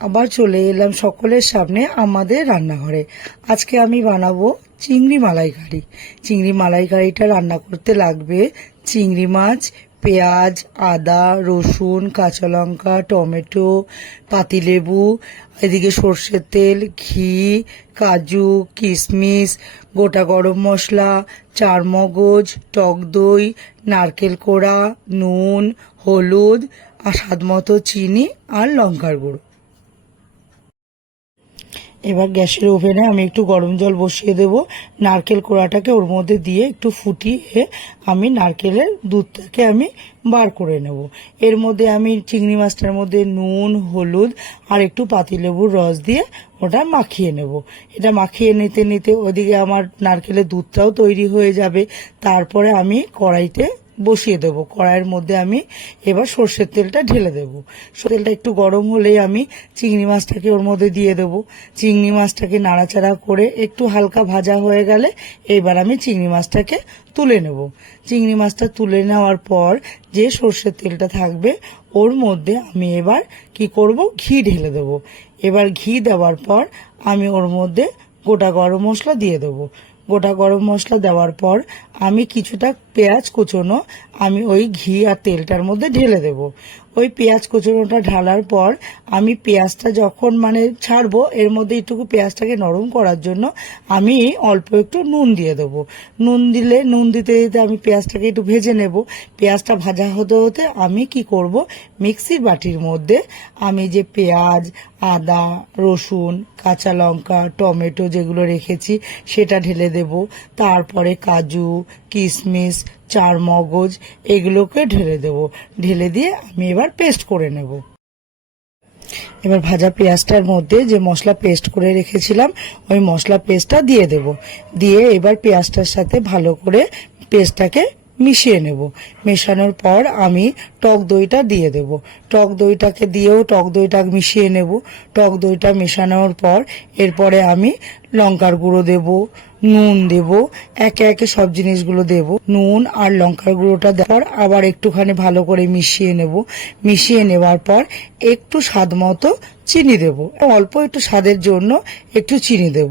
আবার চলে এলাম সকলের সামনে আমাদের রান্নাঘরে। আজকে আমি বানাবো চিংড়ি মালাইকারি। চিংড়ি মালাইকারিটা রান্না করতে লাগবে চিংড়ি মাছ, পেঁয়াজ, আদা, রসুন, কাঁচা লঙ্কা, টমেটো, পাতিলেবু, এদিকে সর্ষের তেল, ঘি, কাজু, কিশমিশ, গোটা গরম মশলা, চারমগজ, টক দই, নারকেল কোড়া, নুন, হলুদ, আর স্বাদ মতো চিনি আর লঙ্কার গুঁড়ো। এবার গ্যাসের ওভেনে আমি একটু গরম জল বসিয়ে দেব। নারকেল কোড়াটাকে ওর মধ্যে দিয়ে একটু ফুটিয়ে আমি নারকেলের দুধটাকে আমি বার করে নেব। এর মধ্যে আমি চিংড়ি মাছটার মধ্যে নুন, হলুদ আর একটু পাতিলেবুর রস দিয়ে ওটা মাখিয়ে নেব। এটা মাখিয়ে নিতে নিতে ওদিকে আমার নারকেলের দুধটাও তৈরি হয়ে যাবে। তারপরে আমি কড়াইতে বসিয়ে দেবো। কড়াইয়ের মধ্যে আমি এবার সর্ষের তেলটা ঢেলে দেবো। তেলটা একটু গরম হলেই আমি চিংড়ি মাছটাকে ওর মধ্যে দিয়ে দেবো। চিংড়ি মাছটাকে নাড়াচাড়া করে একটু হালকা ভাজা হয়ে গেলে এবার আমি চিংড়ি মাছটাকে তুলে নেব। চিংড়ি মাছটা তুলে নেওয়ার পর যে সর্ষের তেলটা থাকবে, ওর মধ্যে আমি এবার কি করব, ঘি ঢেলে দেবো। এবার ঘি দেওয়ার পর আমি ওর মধ্যে গোটা গরম মশলা দিয়ে দেবো। গোটা গরম মশলা দেওয়ার পর আমি কিছুটা পেঁয়াজ কুচোনো, আমি ওই ঘি আর তেলটার মধ্যে ঢেলে দেব। ওই পেঁয়াজ কুচোনোটা ঢালার পর আমি পেঁয়াজটা যখন মানে ছাড়বো, এর মধ্যে একটুকু পেঁয়াজটাকে নরম করার জন্য আমি অল্প একটু নুন দিয়ে দেবো। নুন দিলে, নুন দিতে দিতে আমি পেঁয়াজটাকে একটু ভেজে নেব। পেঁয়াজটা ভাজা হতে হতে আমি কি করব, মিক্সির বাটির মধ্যে আমি যে পেঁয়াজ, আদা, রসুন, কাঁচা লঙ্কা, টমেটো যেগুলো রেখেছি সেটা ঢেলে দেব। তারপরে কাজু, কিশমিশ চার মগজ এগুলোকে ঢেলে দেব। ঢেলে দিয়ে আমি এবার পেস্ট করে নেব। এবার ভাজা পেঁয়াজটার মধ্যে যে মশলা পেস্ট করে রেখেছিলাম, ওই মশলা পেস্টটা দিয়ে দেব। দিয়ে এবার পেঁয়াজটার সাথে ভালো করে পেস্টটাকে মিশিয়ে নেব। মেশানোর পর আমি টক দইটা দিয়ে দেব। টক দইটাকে দিয়েও টক দইটা মিশিয়ে নেব। টক দইটা মেশানোর পর এরপরে আমি লঙ্কার গুঁড়ো দেব, নুন দেব, একে একে সব জিনিসগুলো দেব, নুন আর লঙ্কার গুঁড়োটা দেওয়ার আবার একটুখানি ভালো করে মিশিয়ে নেব। মিশিয়ে নেওয়ার পর একটু স্বাদ মতো চিনি দেব। অল্প একটু স্বাদের জন্য একটু চিনি দেব।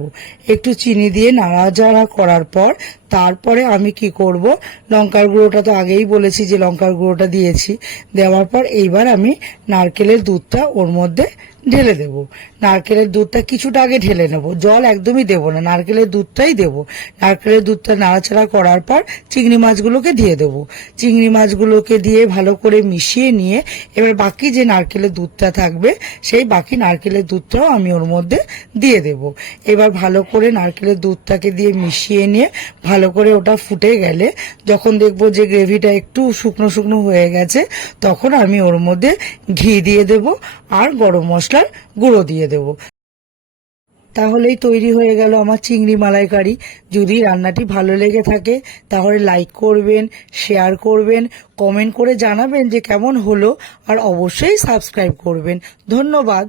একটু চিনি দিয়ে নাড়াচাড়া করার পর তারপরে আমি কি করব, লঙ্কার গুঁড়োটা তো আগেই বলেছি যে লঙ্কার গুঁড়োটা দিয়েছি। দেওয়ার পর এইবার আমি নারকেলের দুধটা ওর মধ্যে ঢেলে দেব। নারকেলের দুধটা কিছুটা আগে ঢেলে নেব। জল একদমই দেব না। নারকেলের দুধটাই দেব। নারকেলের দুধটা নাড়াচাড়া করার পর চিংড়ি মাছগুলোকে দিয়ে দেব। চিংড়ি মাছগুলোকে দিয়ে ভালো করে মিশিয়ে নিয়ে এবার বাকি যে নারকেলের দুধটা থাকবে, সেই বাকি নারকেলের দুধটাও আমি ওর মধ্যে দিয়ে দেব। এবার ভালো করে নারকেলের দুধটাকে দিয়ে মিশিয়ে নিয়ে ভালো করে ওটা ফুটে গেলে যখন দেখব যে গ্রেভিটা একটু শুকনো শুকনো হয়ে গেছে, তখন আমি ওর মধ্যে ঘি দিয়ে দেব আর গরম মশলার গুঁড়ো দিয়ে দেব। তাহলেই তৈরি হয়ে গেল আমার চিংড়ি মালাইকারি। যদি রান্নাটি ভালো লেগে থাকে, তাহলে লাইক করবেন শেয়ার করবেন কমেন্ট করে জানাবেন যে কেমন হলো, আর অবশ্যই সাবস্ক্রাইব করবেন। ধন্যবাদ।